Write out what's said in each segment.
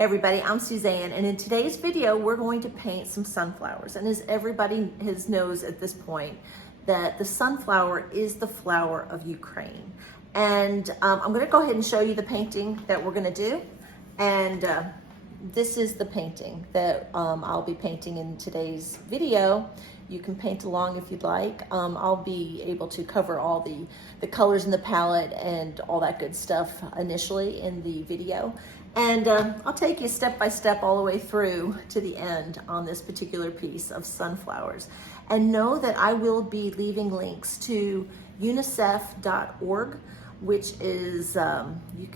Hey everybody, I'm Suzanne, and in today's video, we're going to paint some sunflowers. And as everybody knows at this point, that the sunflower is the flower of Ukraine. And I'm gonna go ahead and show you the painting that we're gonna do. And this is the painting that I'll be painting in today's video. You can paint along if you'd like. I'll be able to cover all the colors in the palette and all that good stuff initially in the video. And I'll take you step by step all the way through to the end on this particular piece of sunflowers. And know that I will be leaving links to unicef.org, which is, you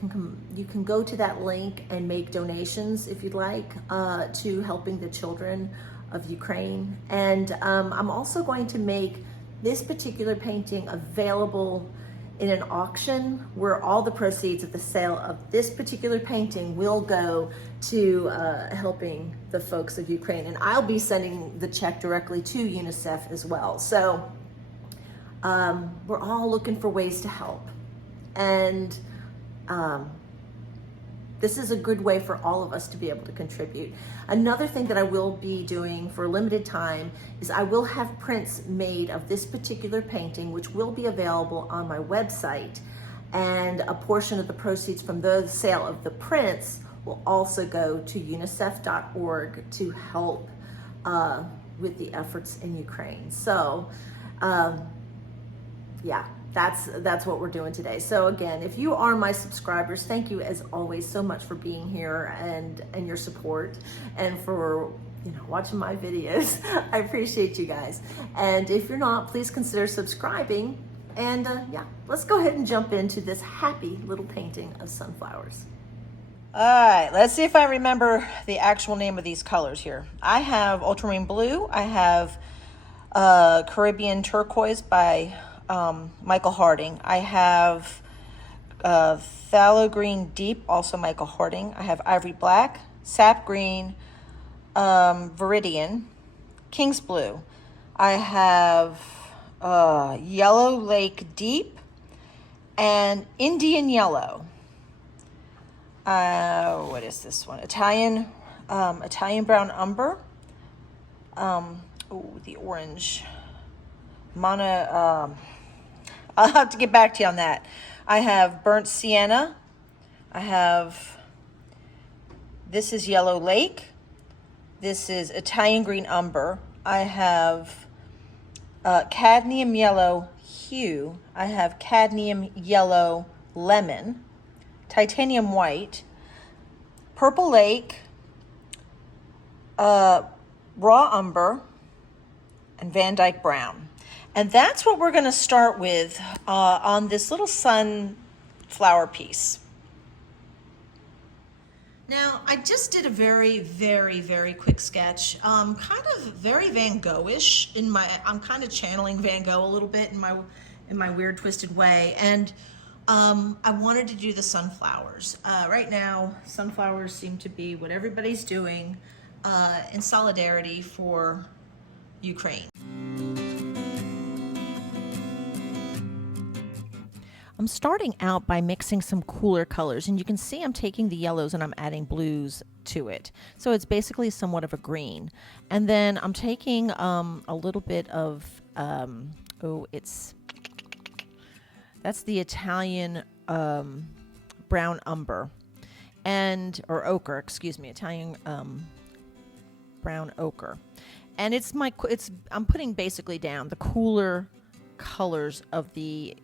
can go to that link and make donations if you'd like to helping the children of Ukraine. And I'm also going to make this particular painting available in an auction where all the proceeds of the sale of this particular painting will go to helping the folks of Ukraine. And I'll be sending the check directly to UNICEF as well. So we're all looking for ways to help. And this is a good way for all of us to be able to contribute. Another thing that I will be doing for a limited time is I will have prints made of this particular painting, which will be available on my website. And a portion of the proceeds from the sale of the prints will also go to unicef.org to help with the efforts in Ukraine. So, yeah. That's what we're doing today. So again, if you are my subscribers, thank you as always so much for being here and your support and for watching my videos. I appreciate you guys. And if you're not, please consider subscribing. And yeah, let's go ahead and jump into this happy little painting of sunflowers. All right, let's see if I remember the actual name of these colors here. I have ultramarine blue. I have Caribbean turquoise by Michael Harding. I have phthalo green deep, also Michael Harding. I have ivory black, sap green, viridian, king's blue. I have yellow lake deep and Indian yellow. What is this one? Italian brown umber. The orange. I'll have to get back to you on that. I have burnt sienna. This is yellow lake. This is Italian green umber. I have cadmium yellow hue. I have cadmium yellow lemon, titanium white, purple lake, raw umber, and Van Dyke brown. And that's what we're going to start with on this little sunflower piece. Now, I just did a very, very, very quick sketch, kind of very Van Gogh-ish. I'm kind of channeling Van Gogh a little bit in my weird, twisted way. And I wanted to do the sunflowers. Right now, sunflowers seem to be what everybody's doing in solidarity for Ukraine. I'm starting out by mixing some cooler colors, and you can see I'm taking the yellows and I'm adding blues to it. So it's basically somewhat of a green. And then I'm taking a little bit of, that's the Italian brown umber, or ochre, excuse me, Italian brown ochre. And I'm putting basically down the cooler colors of the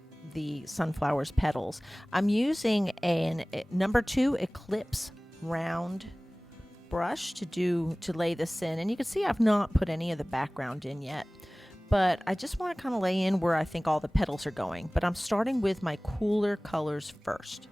sunflower's petals. I'm using a number 2 Eclipse round brush to lay this in, and you can see I've not put any of the background in yet, but I just want to kind of lay in where I think all the petals are going. But I'm starting with my cooler colors first.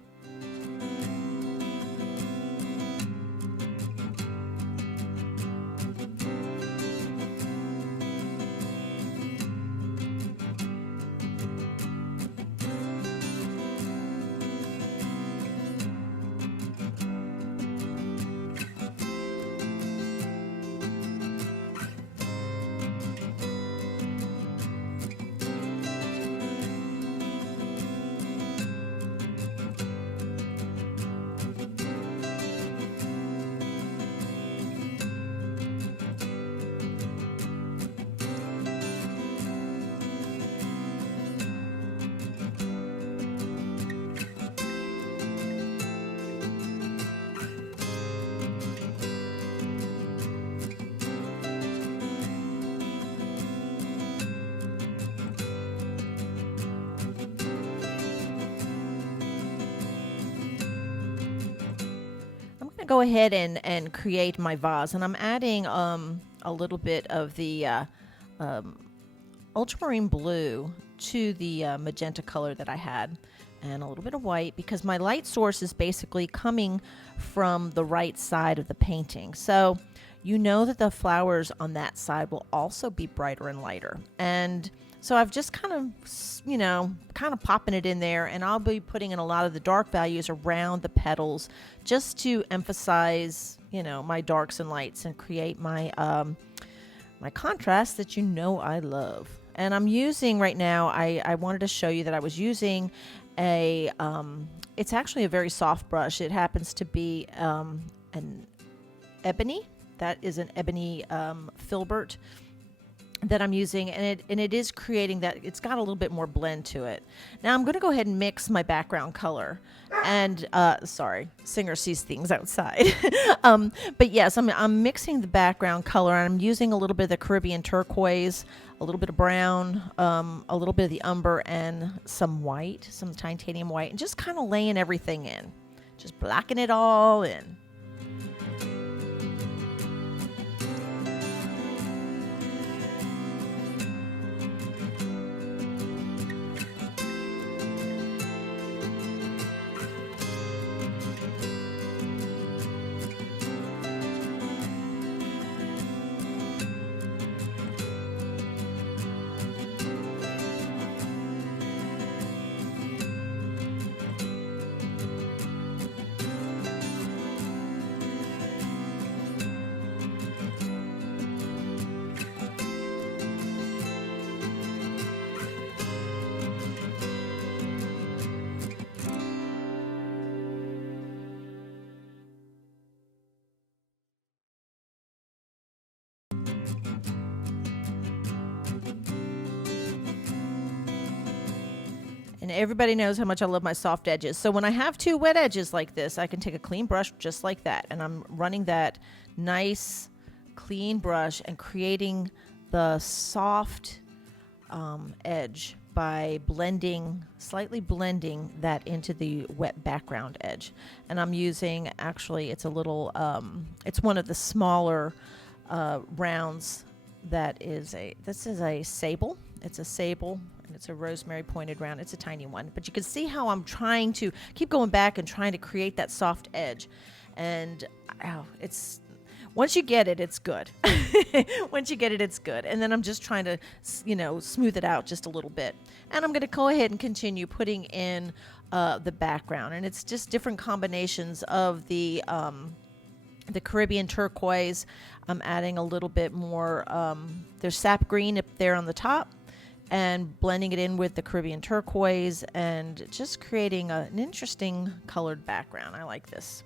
go ahead and create my vase, and I'm adding a little bit of the ultramarine blue to the magenta color that I had, and a little bit of white, because my light source is basically coming from the right side of the painting. So you know that the flowers on that side will also be brighter and lighter. And so I've just kind of popping it in there, and I'll be putting in a lot of the dark values around the petals just to emphasize, my darks and lights and create my my contrast that I love. And I'm using right now, I wanted to show you that I was using it's actually a very soft brush. It happens to be an ebony. That is an ebony filbert that I'm using, and it is creating that. It's got a little bit more blend to it. Now I'm going to go ahead and mix my background color. And sorry, Singer sees things outside. But yes, I'm mixing the background color, and I'm using a little bit of the Caribbean turquoise, a little bit of brown, a little bit of the umber, and some white, some titanium white, and just kind of laying everything in, just blocking it all in. And everybody knows how much I love my soft edges. So when I have two wet edges like this, I can take a clean brush just like that. And I'm running that nice, clean brush and creating the soft edge by slightly blending that into the wet background edge. And I'm using, actually, it's a little, it's one of the smaller rounds this is a sable. It's a sable, and it's a rosemary pointed round. It's a tiny one, but you can see how I'm trying to keep going back and trying to create that soft edge. And once you get it, it's good. Once you get it, it's good. And then I'm just trying to, smooth it out just a little bit. And I'm going to go ahead and continue putting in the background. And it's just different combinations of the Caribbean turquoise. I'm adding a little bit more, there's sap green up there on the top, and blending it in with the Caribbean turquoise and just creating an interesting colored background. I like this.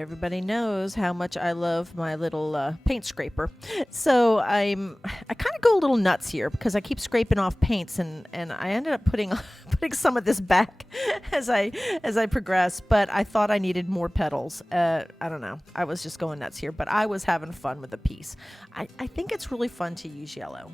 Everybody knows how much I love my little paint scraper. So I kind of go a little nuts here because I keep scraping off paints, and I ended up putting putting some of this back as I progress. But I thought I needed more petals. I don't know. I was just going nuts here, but I was having fun with the piece. I think it's really fun to use yellow.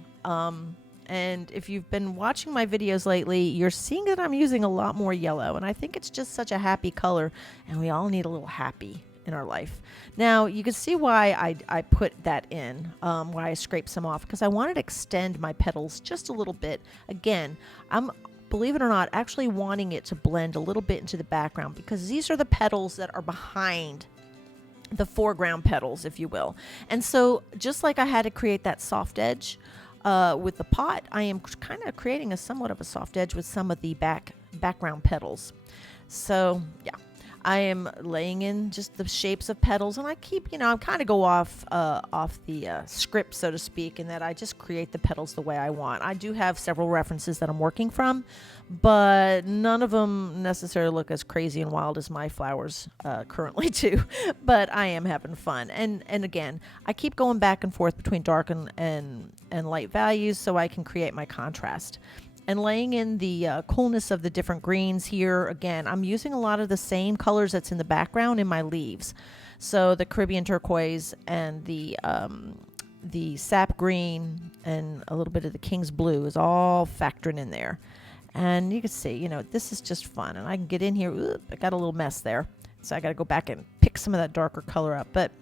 And if you've been watching my videos lately, you're seeing that I'm using a lot more yellow. And I think it's just such a happy color. And we all need a little happy in our life. Now, you can see why I put that in, why I scraped some off. Because I wanted to extend my petals just a little bit. Again, I'm, believe it or not, actually wanting it to blend a little bit into the background. Because these are the petals that are behind the foreground petals, if you will. And so, just like I had to create that soft edge, with the pot, I am kind of creating a somewhat of a soft edge with some of the background petals. So yeah, I am laying in just the shapes of petals, and I keep, I kind of go off the script, so to speak, in that I just create the petals the way I want. I do have several references that I'm working from, but none of them necessarily look as crazy and wild as my flowers currently do. But I am having fun, and again, I keep going back and forth between dark and light values so I can create my contrast. And laying in the coolness of the different greens here, again, I'm using a lot of the same colors that's in the background in my leaves. So the Caribbean turquoise and the sap green and a little bit of the King's blue is all factoring in there. And you can see, this is just fun. And I can get in here. Ooh, I got a little mess there. So I got to go back and pick some of that darker color up. But,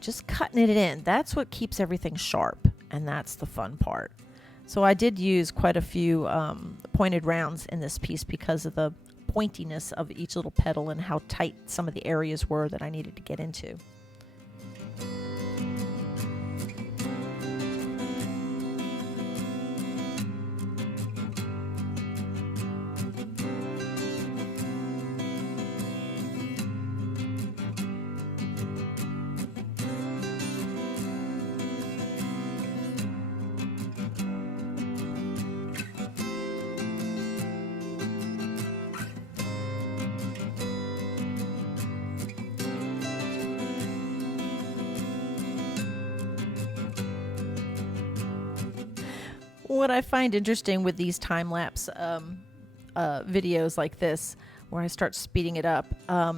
just cutting it in, that's what keeps everything sharp. And that's the fun part. So I did use quite a few pointed rounds in this piece because of the pointiness of each little petal and how tight some of the areas were that I needed to get into. What I find interesting with these time-lapse videos like this, where I start speeding it up,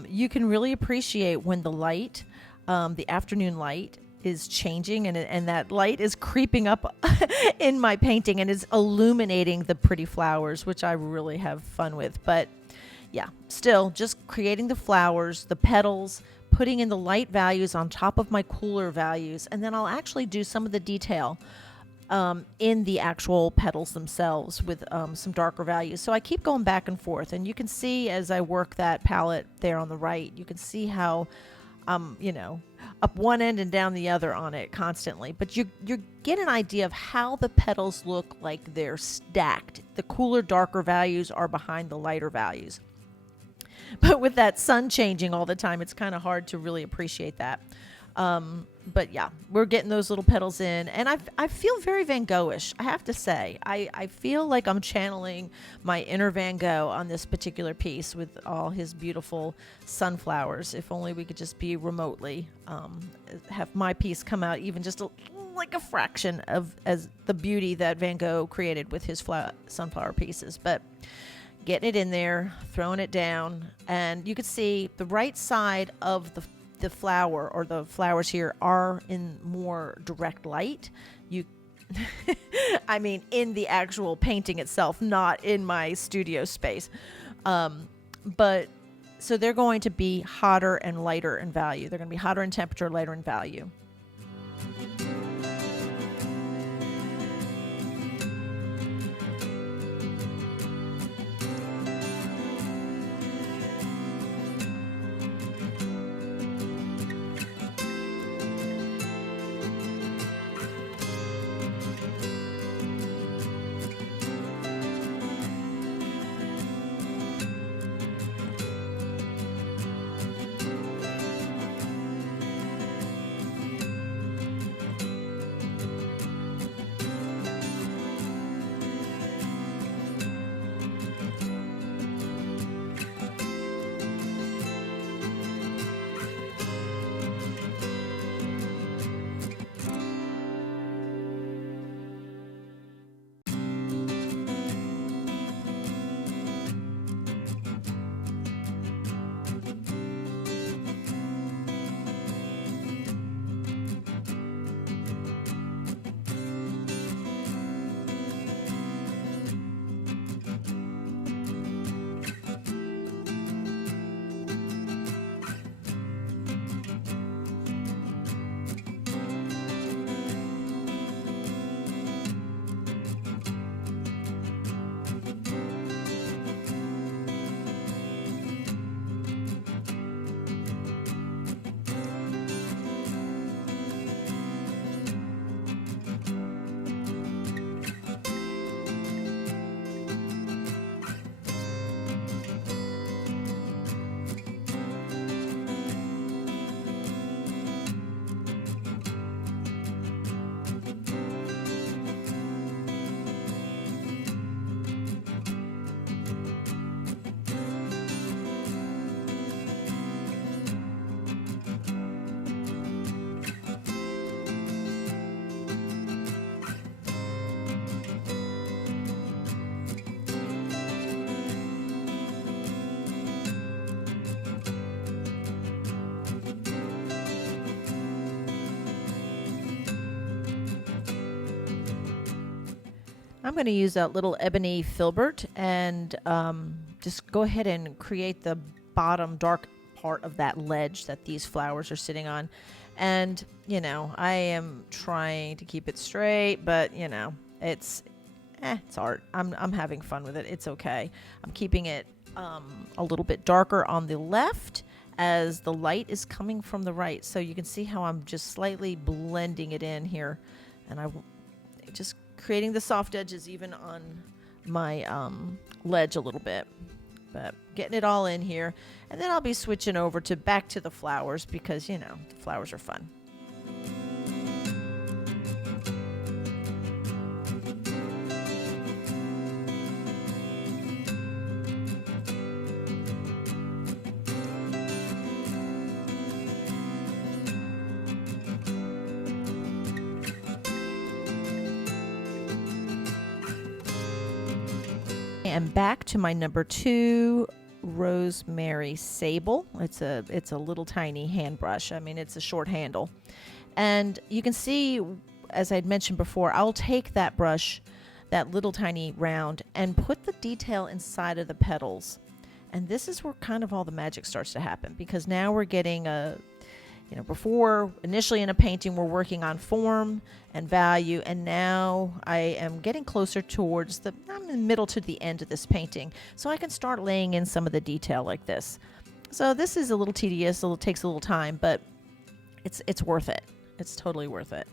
you can really appreciate when the light, the afternoon light, is changing and that light is creeping up in my painting and is illuminating the pretty flowers, which I really have fun with. But yeah, still just creating the flowers, the petals, putting in the light values on top of my cooler values, and then I'll actually do some of the detail in the actual petals themselves with some darker values. So I keep going back and forth, and you can see as I work that palette there on the right, you can see how up one end and down the other on it constantly. But you get an idea of how the petals look like they're stacked. The cooler, darker values are behind the lighter values. But with that sun changing all the time, it's kind of hard to really appreciate that. But yeah, we're getting those little petals in, and I feel very Van Gogh-ish, I have to say. I feel like I'm channeling my inner Van Gogh on this particular piece with all his beautiful sunflowers. If only we could just be remotely, have my piece come out even just like a fraction of as the beauty that Van Gogh created with his sunflower pieces. But getting it in there, throwing it down, and you can see the right side of the flower, or the flowers here, are in more direct light. I mean, in the actual painting itself, not in my studio space. But so they're going to be hotter and lighter in value. They're going to be hotter in temperature, lighter in value. I'm going to use a little ebony filbert and just go ahead and create the bottom dark part of that ledge that these flowers are sitting on. And, you know, I am trying to keep it straight, but, you know, it's art. I'm having fun with it. It's okay. I'm keeping it a little bit darker on the left as the light is coming from the right. So you can see how I'm just slightly blending it in here. And I just creating the soft edges even on my ledge a little bit. But getting it all in here. And then I'll be switching over to back to the flowers because, you know, the flowers are fun. And back to my number 2 rosemary sable. It's a little tiny hand brush. I mean, it's a short handle. And you can see, as I'd mentioned before, I'll take that brush, that little tiny round, and put the detail inside of the petals. And this is where kind of all the magic starts to happen, because now we're getting before initially in a painting we're working on form and value, and now I am getting closer towards I'm in the middle to the end of this painting, so I can start laying in some of the detail like this. So this is a little tedious, it takes a little time, but it's worth it. It's totally worth it.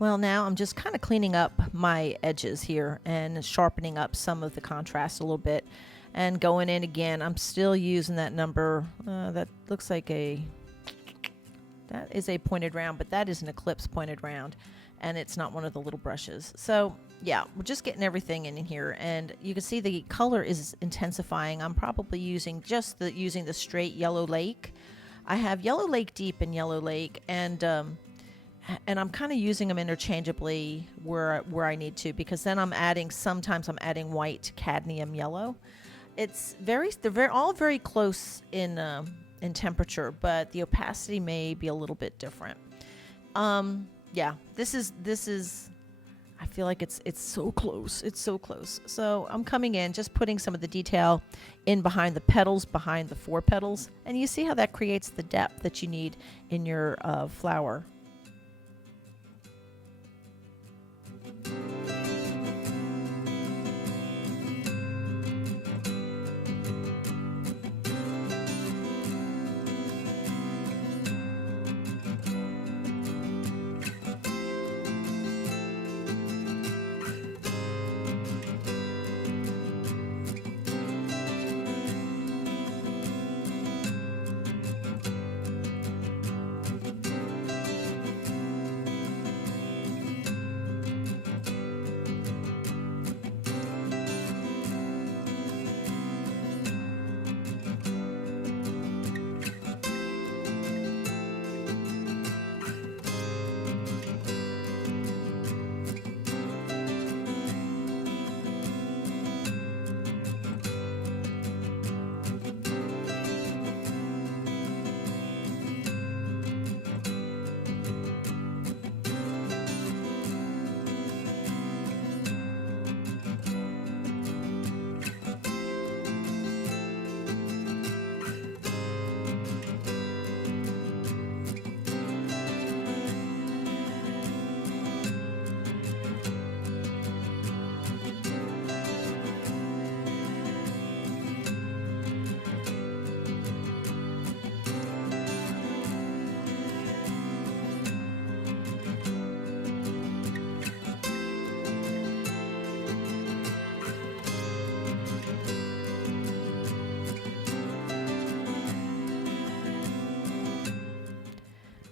Well, now I'm just kind of cleaning up my edges here and sharpening up some of the contrast a little bit and going in again. I'm still using that number. That looks like that is a pointed round, but that is an eclipse pointed round, and it's not one of the little brushes. So yeah, we're just getting everything in here, and you can see the color is intensifying. I'm probably using using the straight Yellow Lake. I have Yellow Lake Deep and Yellow Lake, and I'm kind of using them interchangeably where I need to, because then sometimes I'm adding white cadmium yellow. They're all very close in temperature, but the opacity may be a little bit different. Yeah, this is I feel like it's so close. It's so close. So I'm coming in, just putting some of the detail in behind the petals, behind the 4 petals, and you see how that creates the depth that you need in your flower.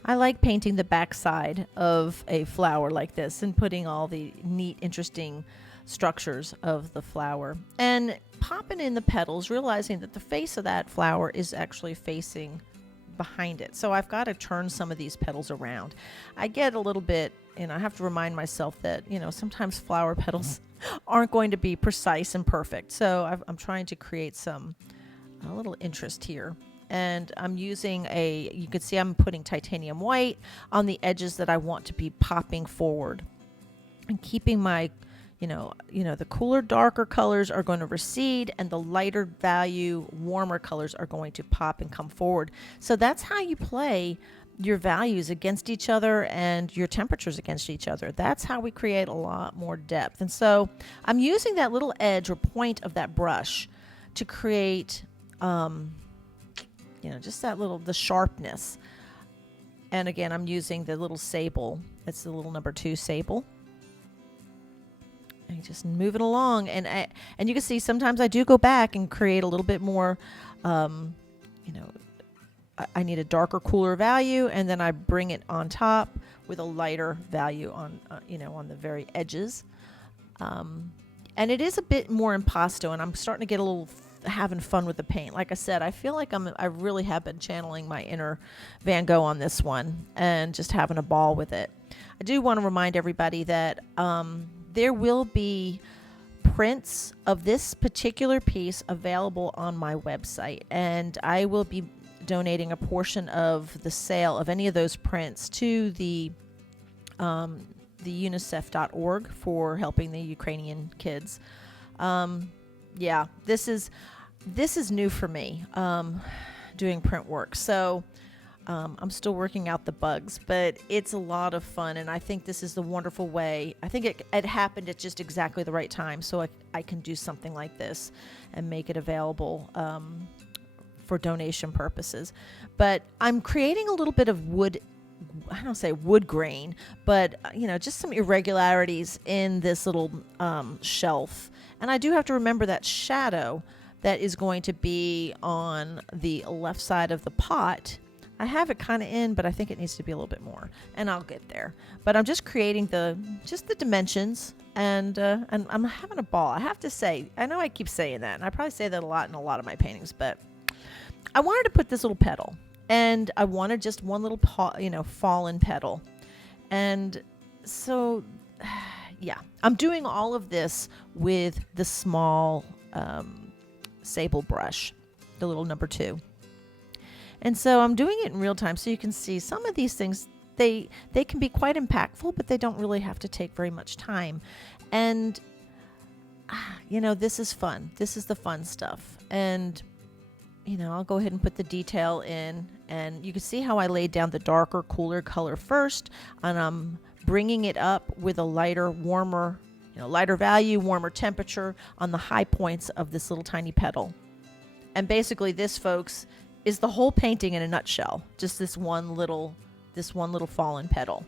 I like painting the backside of a flower like this and putting all the neat, interesting structures of the flower and popping in the petals, realizing that the face of that flower is actually facing behind it. So I've got to turn some of these petals around. I get a little bit, I have to remind myself that, sometimes flower petals aren't going to be precise and perfect. So I'm trying to create a little interest here. And I'm using you can see I'm putting titanium white on the edges that I want to be popping forward. And keeping my, the cooler, darker colors are going to recede and the lighter value, warmer colors are going to pop and come forward. So that's how you play your values against each other and your temperatures against each other. That's how we create a lot more depth. And so I'm using that little edge or point of that brush to create, just the sharpness. And again, I'm using the little sable. It's the little number 2 sable. And just move it along. And you can see sometimes I do go back and create a little bit more, I need a darker, cooler value, and then I bring it on top with a lighter value on, on the very edges. And it is a bit more impasto, and I'm starting to get a little having fun with the paint. Like I said, I feel like I really have been channeling my inner Van Gogh on this one and just having a ball with it. I do want to remind everybody that there will be prints of this particular piece available on my website, and I will be donating a portion of the sale of any of those prints to the unicef.org for helping the Ukrainian kids. This is new for me, doing print work. So I'm still working out the bugs, but it's a lot of fun, and I think this is the wonderful way. I think it happened at just exactly the right time, so I can do something like this and make it available for donation purposes. But I'm creating a little bit of wood, I don't say wood grain, but just some irregularities in this little shelf. And I do have to remember that shadow that is going to be on the left side of the pot. I have it kind of in, but I think it needs to be a little bit more, and I'll get there. But I'm just creating the dimensions, and I'm having a ball. I have to say, I know I keep saying that, and I probably say that a lot in a lot of my paintings, but I wanted to put this little petal, and I wanted just one little fallen petal. And so, yeah, I'm doing all of this with the small sable brush, the little number 2. And so I'm doing it in real time, so you can see some of these things, they can be quite impactful, but they don't really have to take very much time. And, this is fun. This is the fun stuff. And, I'll go ahead and put the detail in, and you can see how I laid down the darker, cooler color first, and I'm bringing it up with a lighter, warmer, lighter value, warmer temperature on the high points of this little tiny petal. And basically this, folks, is the whole painting in a nutshell. Just this one little fallen petal.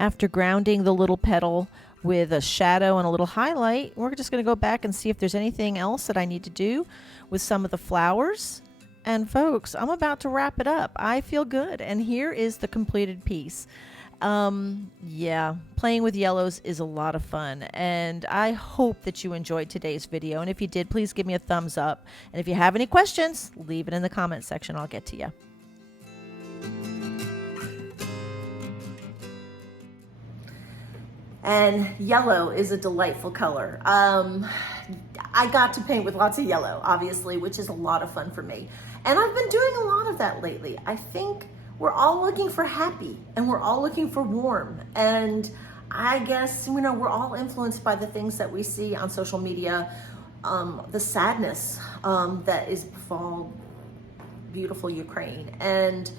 After grounding the little petal with a shadow and a little highlight, we're just going to go back and see if there's anything else that I need to do with some of the flowers. And folks, I'm about to wrap it up. I feel good. And here is the completed piece. Yeah, playing with yellows is a lot of fun, and I hope that you enjoyed today's video. And if you did, please give me a thumbs up. And if you have any questions, leave it in the comment section. I'll get to you. And yellow is a delightful color. I got to paint with lots of yellow, obviously, which is a lot of fun for me. And I've been doing a lot of that lately. I think we're all looking for happy, and we're all looking for warm. And I guess, you know, we're all influenced by the things that we see on social media, the sadness that is befall beautiful Ukraine. And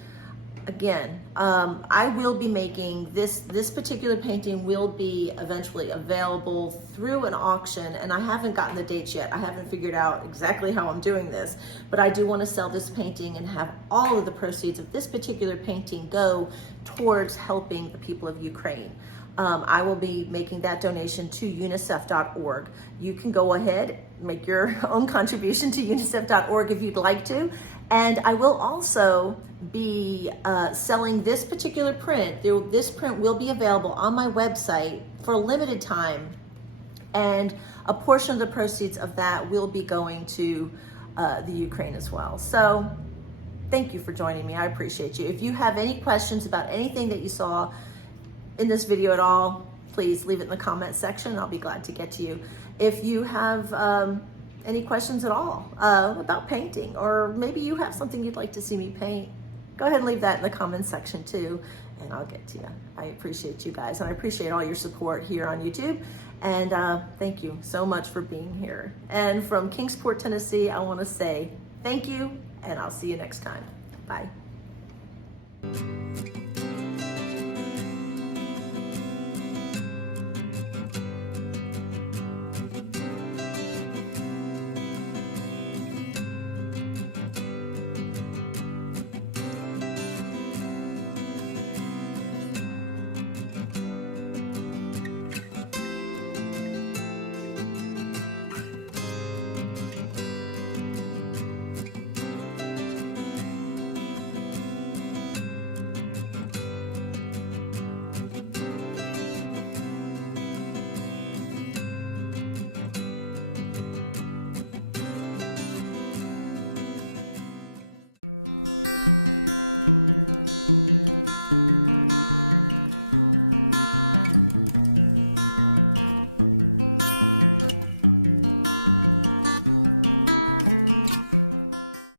again, I will be making this particular painting will be eventually available through an auction, and I haven't gotten the dates yet. I haven't figured out exactly how I'm doing this, but I do want to sell this painting and have all of the proceeds of this particular painting go towards helping the people of Ukraine. I will be making that donation to unicef.org. You can go ahead, make your own contribution to unicef.org if you'd like to. And I will also be selling this particular print. This print will be available on my website for a limited time. And a portion of the proceeds of that will be going to the Ukraine as well. So thank you for joining me. I appreciate you. If you have any questions about anything that you saw in this video at all, please leave it in the comment section. I'll be glad to get to you. If you have any questions at all about painting, or maybe you have something you'd like to see me paint, go ahead and leave that in the comment section too, and I'll get to you. I appreciate you guys, and I appreciate all your support here on YouTube. And thank you so much for being here. And from Kingsport, Tennessee, I want to say thank you, and I'll see you next time. Bye.